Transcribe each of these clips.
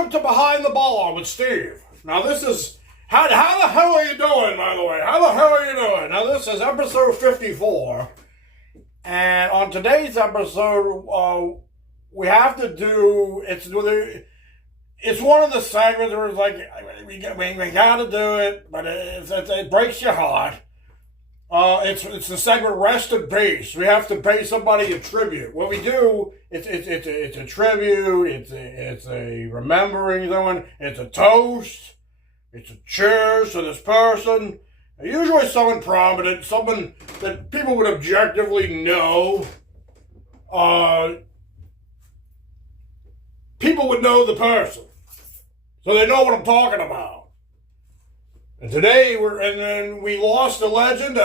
welcome to Behind the Bar with Steve. Now this is, how the hell are you doing, by the way? How the hell are you doing? Now this is episode 54, and on today's episode, we have to do, it's one of the segments where it's like, we gotta do it, but it breaks your heart. It's the segment Rest in Peace. We have to pay somebody a tribute. What we do, it's a tribute, it's a remembering someone, it's a toast, it's a cheers to this person. Usually someone prominent, someone that people would objectively know. People would know the person, so they know what I'm talking about. And today we lost a legend.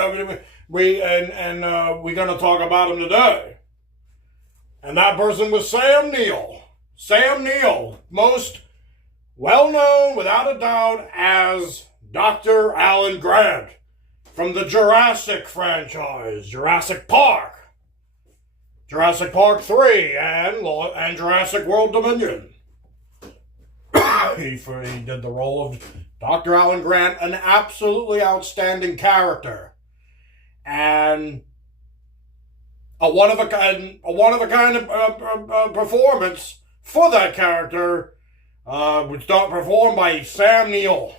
We're gonna talk about him today. And that person was Sam Neill. Sam Neill, most well known without a doubt as Dr. Alan Grant from the Jurassic franchise, Jurassic Park, Jurassic Park 3, and Jurassic World Dominion. He did the role of Dr. Alan Grant, an absolutely outstanding character, and a one-of-a-kind performance for that character, was performed by Sam Neill,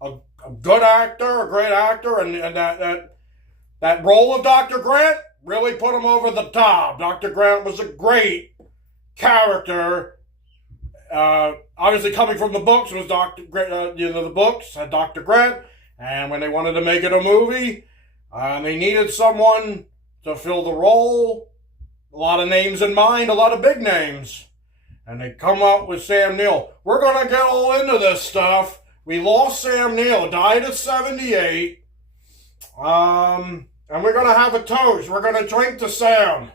a good actor, a great actor, and that role of Dr. Grant really put him over the top. Dr. Grant was a great character. Obviously coming from the books was the books had Dr. Grant, and when they wanted to make it a movie, they needed someone to fill the role. A lot of names in mind, a lot of big names, and they come up with Sam Neill. We're gonna get all into this stuff. We lost Sam Neill, died at 78, and we're gonna have a toast. We're gonna drink to Sam,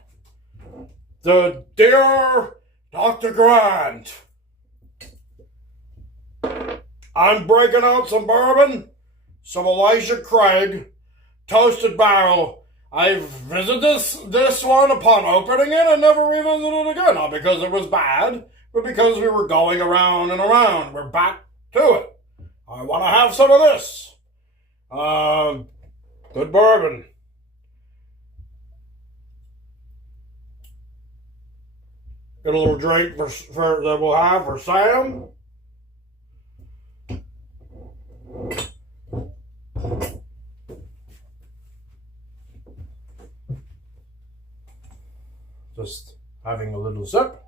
the dear Dr. Grant. I'm breaking out some bourbon, some Elijah Craig, toasted barrel. I've visited this one upon opening it and never revisited it again. Not because it was bad, but because we were going around and around. We're back to it. I want to have some of this. Good bourbon. Get a little drink that we'll have for Sam. Just having a little sip.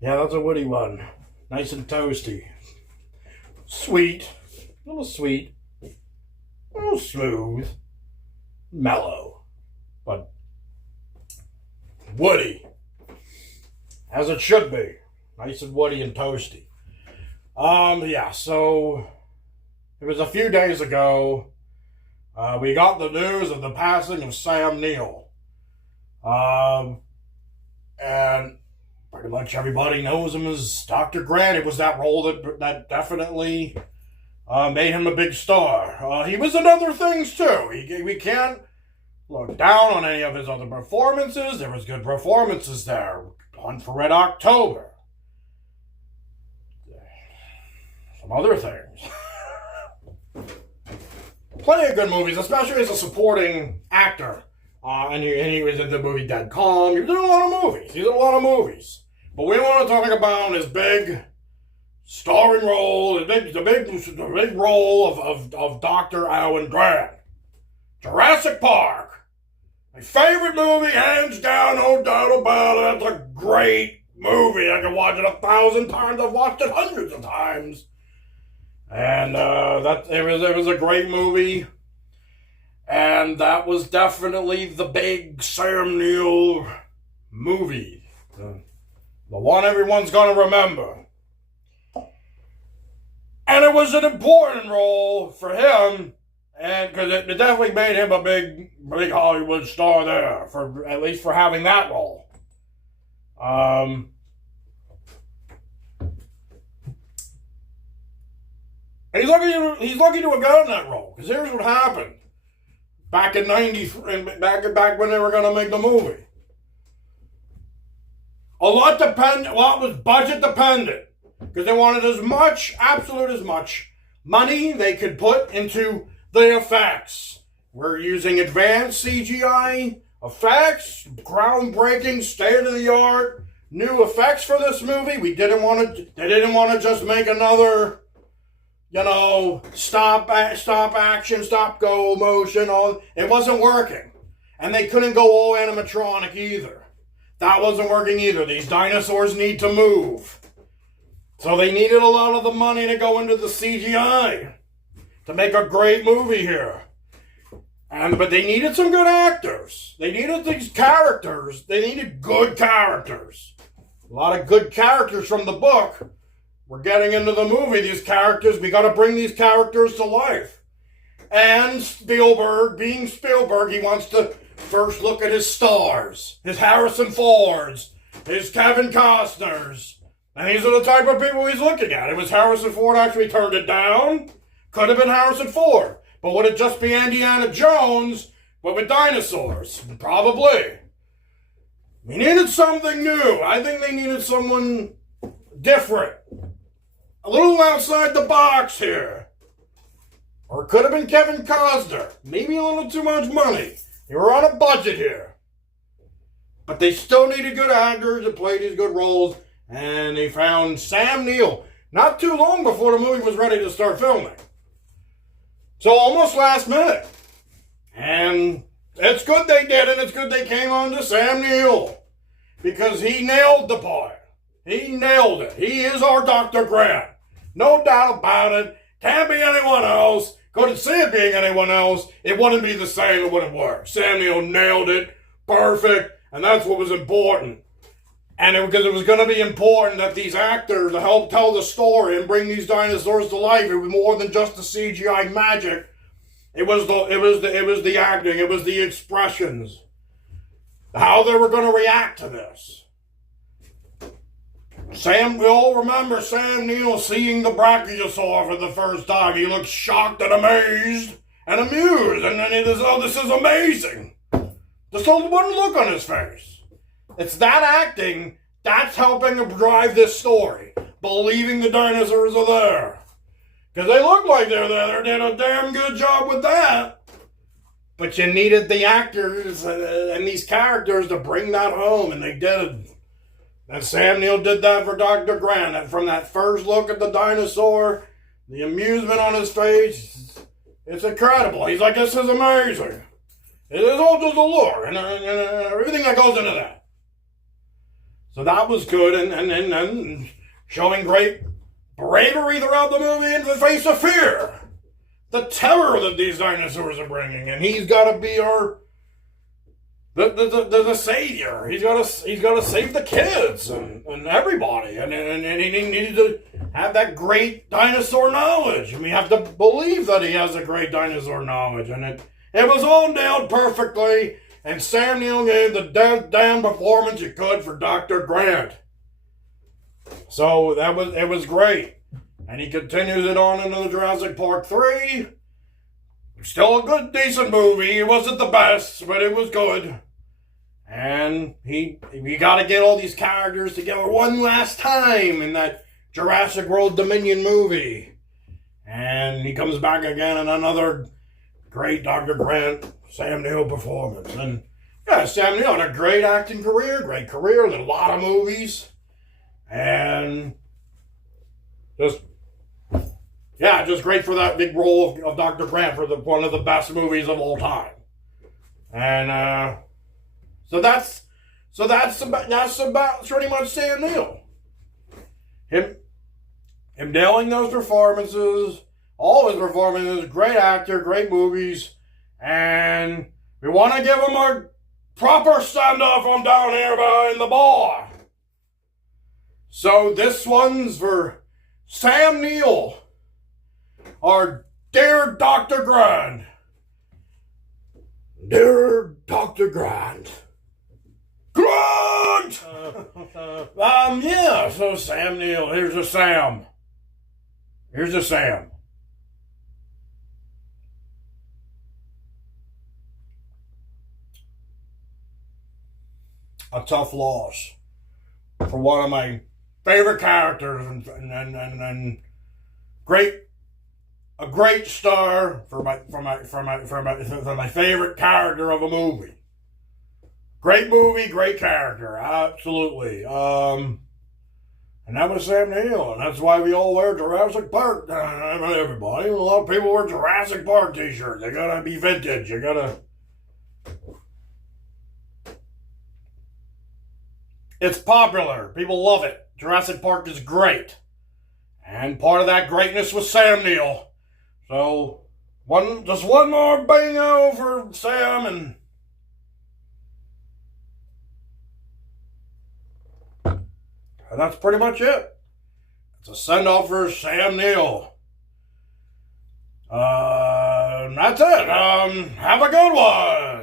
Yeah, that's a woody one. Nice and toasty. Sweet. A little sweet. A little smooth. Mellow. But woody. As it should be. Nice and woody and toasty. Yeah, so it was a few days ago. We got the news of the passing of Sam Neill. And pretty much everybody knows him as Dr. Grant. It was that role that definitely made him a big star. He was in other things too. We can't look down on any of his other performances. There was good performances there. Hunt for Red October. Some other things. Plenty of good movies, especially as a supporting actor. And he was in the movie Dead Calm. He was in a lot of movies. But we want to talk about his big starring role, the big role of Dr. Alan Grant. Jurassic Park. My favorite movie, hands down, no doubt about it. That's a great movie. I can watch it 1,000 times. I've watched it hundreds of times. And it was a great movie. And that was definitely the big Sam Neill movie. The one everyone's going to remember. And it was an important role for him, and because it definitely made him a big Hollywood star there, at least for having that role. And he's lucky to have gotten that role, because here's what happened. Back in back when they were going to make the movie. A lot was budget dependent, because they wanted as much money they could put into the effects. We're using advanced CGI effects, groundbreaking, state-of-the-art, new effects for this movie. They didn't want to just make another, stop action, stop go motion. It wasn't working. And they couldn't go all animatronic either. That wasn't working either. These dinosaurs need to move. So they needed a lot of the money to go into the CGI to make a great movie here. But they needed some good actors. They needed these characters. They needed good characters. A lot of good characters from the book. We're getting into the movie. These characters, we got to bring these characters to life. And Spielberg, being Spielberg, he wants to first look at his stars. His Harrison Fords. His Kevin Costners. And these are the type of people he's looking at. It was Harrison Ford actually turned it down. Could have been Harrison Ford. But would it just be Indiana Jones, but with dinosaurs? Probably. We needed something new. I think they needed someone different. A little outside the box here. Or it could have been Kevin Costner. Maybe a little too much money. They were on a budget here. But they still needed good actors to play these good roles. And they found Sam Neill not too long before the movie was ready to start filming. So almost last minute. And it's good they did, and it's good they came on to Sam Neill. Because he nailed the part. He nailed it. He is our Dr. Grant. No doubt about it. Can't be anyone else. Couldn't see it being anyone else. It wouldn't be the same. It wouldn't work. Sam Neill nailed it. Perfect. And that's what was important. And because it was going to be important that these actors to help tell the story and bring these dinosaurs to life. It was more than just the CGI magic. It was the acting. It was the expressions. How they were going to react to this. We all remember Sam Neill seeing the brachiosaur for the first time. He looked shocked and amazed and amused. And then this is amazing. Just one look on his face. It's that acting that's helping to drive this story. Believing the dinosaurs are there. Because they look like they're there. They did a damn good job with that. But you needed the actors and these characters to bring that home, and they did. And Sam Neill did that for Dr. Grant. And from that first look at the dinosaur, the amusement on his face, it's incredible. He's like, this is amazing. It is all just a lure and everything that goes into that. So that was good, and showing great bravery throughout the movie in the face of fear. The terror that these dinosaurs are bringing, and he's got to be the savior. He's got to save the kids and everybody, and he needed to have that great dinosaur knowledge, and we have to believe that he has a great dinosaur knowledge, and it was all nailed perfectly. And Sam Neill gave the damn performance you could for Dr. Grant. So it was great. And he continues it on into the Jurassic Park 3. Still a good, decent movie. It wasn't the best, but it was good. And we got to get all these characters together one last time in that Jurassic World Dominion movie. And he comes back again in another great Dr. Grant, Sam Neill performance. And yeah, Sam Neill had a great acting career, did a lot of movies. And just great for that big role of Dr. Grant for one of the best movies of all time. And so that's about pretty much Sam Neill. Him nailing those performances, all his performances, great actor, great movies, and we want to give him a proper send-off from down here behind the bar. So this one's for Sam Neill, our dear Dr. Grant. Dear Dr. Grant. Grant! So Sam Neill, here's a Sam. a tough loss for one of my favorite characters and a great star for my favorite character of a movie. Great movie, great character, absolutely. And that was Sam Neill, and that's why we all wear Jurassic Park. Everybody, a lot of people wear Jurassic Park t-shirts. They gotta be vintage. You gotta. It's popular. People love it. Jurassic Park is great, and part of that greatness was Sam Neill. So, just one more bingo for Sam, and that's pretty much it. It's a send-off for Sam Neill. That's it. Have a good one.